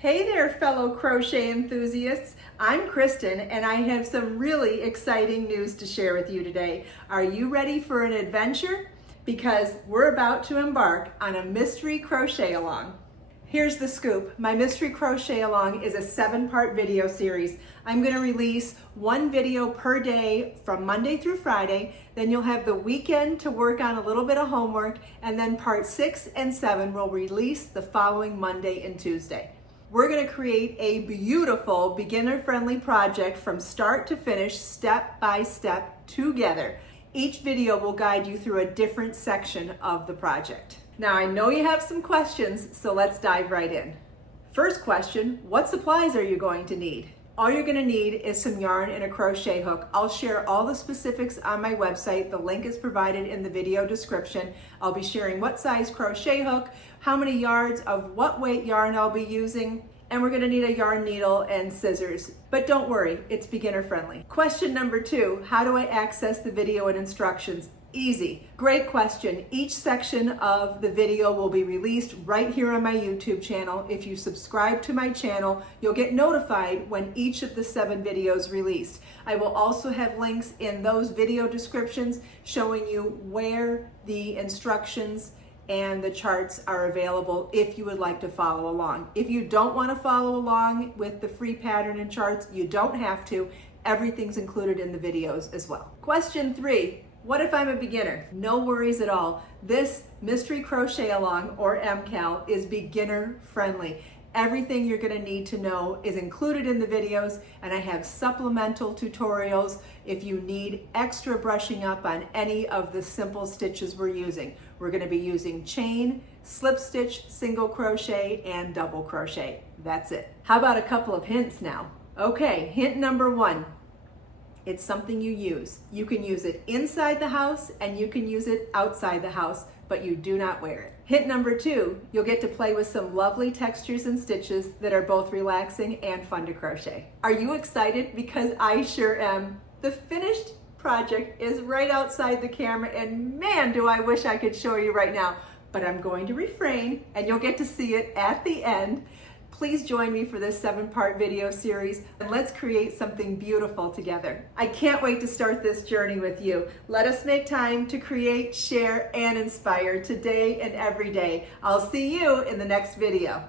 Hey there, fellow crochet enthusiasts. I'm Kristin, and I have some really exciting news to share with you today. Are you ready for an adventure? Because we're about to embark on a Mystery Crochet Along. Here's the scoop. My Mystery Crochet Along is a 7-part video series. I'm going to release one video per day from Monday through Friday. Then you'll have the weekend to work on a little bit of homework, and then part 6 and 7 will release the following Monday and Tuesday. We're going to create a beautiful beginner-friendly project from start to finish, step by step, together. Each video will guide you through a different section of the project. Now, I know you have some questions, so let's dive right in. First question, what supplies are you going to need? All you're going to need is some yarn and a crochet hook. I'll share all the specifics on my website. The link is provided in the video description. I'll be sharing what size crochet hook, how many yards of what weight yarn I'll be using, and we're going to need a yarn needle and scissors. But don't worry, it's beginner friendly. Question number 2, how do I access the video and instructions? Easy. Great question. Each section of the video will be released right here on my YouTube channel. If you subscribe to my channel, you'll get notified when each of the 7 videos released. I will also have links in those video descriptions showing you where the instructions and the charts are available if you would like to follow along. If you don't want to follow along with the free pattern and charts, you don't have to. Everything's included in the videos as well. Question 3. What if I'm a beginner? No worries at all. This Mystery Crochet Along, or MCAL, is beginner friendly. Everything you're going to need to know is included in the videos, and I have supplemental tutorials if you need extra brushing up on any of the simple stitches we're using. We're going to be using chain, slip stitch, single crochet, and double crochet. That's it. How about a couple of hints now? Okay, hint number 1. It's something you use. You can use it inside the house and you can use it outside the house, but you do not wear it. Hint number 2, you'll get to play with some lovely textures and stitches that are both relaxing and fun to crochet. Are you excited? Because I sure am. The finished project is right outside the camera, and man, do I wish I could show you right now, but I'm going to refrain and you'll get to see it at the end. Please join me for this 7-part video series, and let's create something beautiful together. I can't wait to start this journey with you. Let us make time to create, share, and inspire today and every day. I'll see you in the next video.